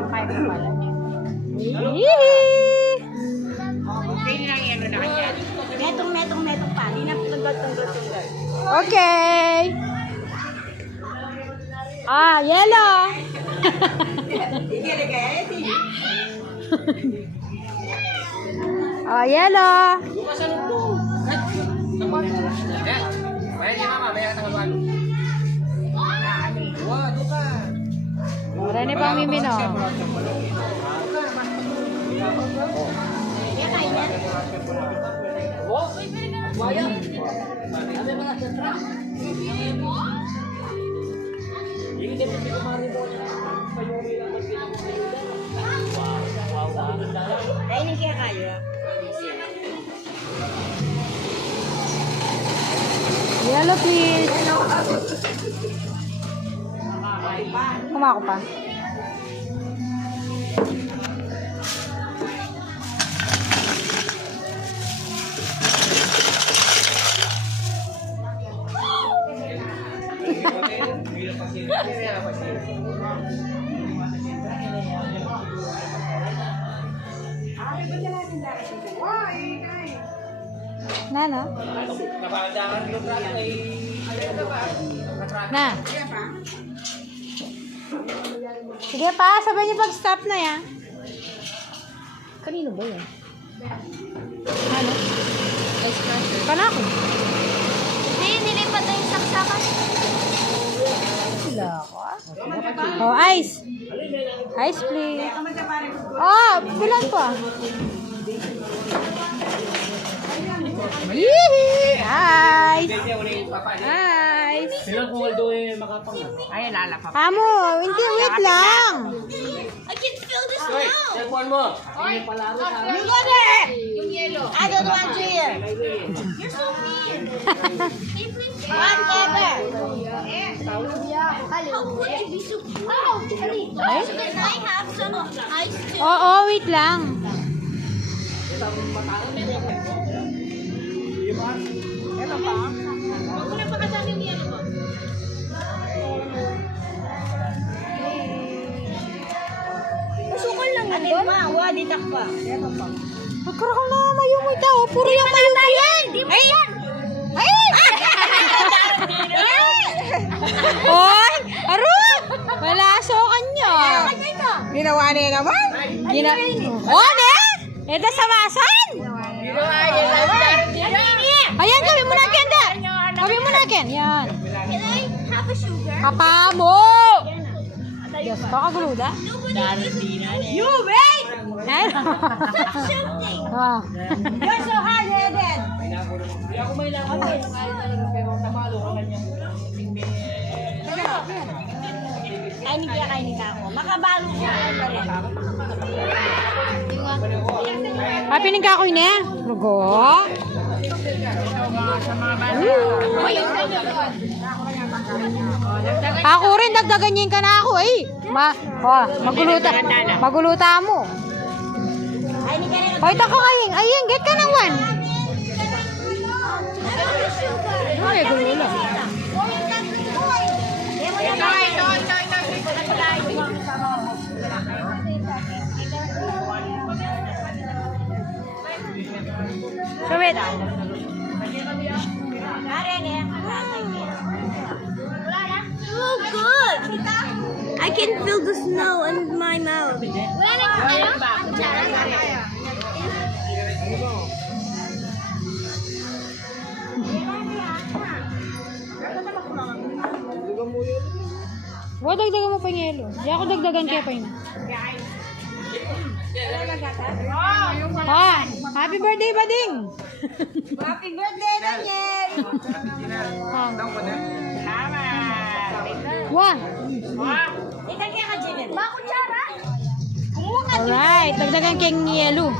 Kaya ko pala. Metong pa. Di na tunggal. Okay. Yellow. Yellow. Marami pang mimino. Kainin kaya kayo. Yellow please. Kumako pa. Nano? Na. Sige pa, sabay niyo pag-stop na yan. Kanino ba yan? Ano? Kanako. Hindi, nilipat na yung saksakan. Sila ako ah. Ice. Ice please. Bilan pa. Yee! Ice. Ice. Silang kung Aldo makapang. Ay, lalapap. Amo, hindi, wait lang. I can feel the Hoy, snow. cellphone mo. Hindi palaro sa akin. You got it! Yung yellow. I don't want to hear. You're so mean. Whatever. How could you be so proud? Can I have some ice too? Oo, wait lang. Huwag mo na pakasali yung yellow mo. Masukal lang yan doon. Wadi takpa. Magkaroon na mayumi daw. Puro yung mayumi yan. Ay! Ay! Hoy! Aron! Wala asokan nyo. Ginawa niya naman. Ne? Ito sa masan? Ayan, gawin mo na akin, da. Gawin mo na akin. Yan. Can I have a sugar? Kapa mo! Diyos ko, kaguluda. You wait! Ay. Something. You're so hard-headed. Hindi ako may lang ako. Pero tamalo ka kanyang. Kainin ka ako. Makabalo siya. Pinig ako yun eh. Rugo. Ako rin, dagdagan niya ka na ako eh. Maguluta mo. Hoy, tako kaying. Ayun, get ka ng one. Ay, gulula. So wait. Oh, good. I can feel the snow in my mouth. Huwag dagdagan mo pa yung yelo. Di ako dagdagan kaya pa yun. Happy birthday, Bading! Happy birthday, Daniel! One. Itagya ka, Jenel. Bakutsara! Kumuha ka. Alright, dagdagan kayong yelo.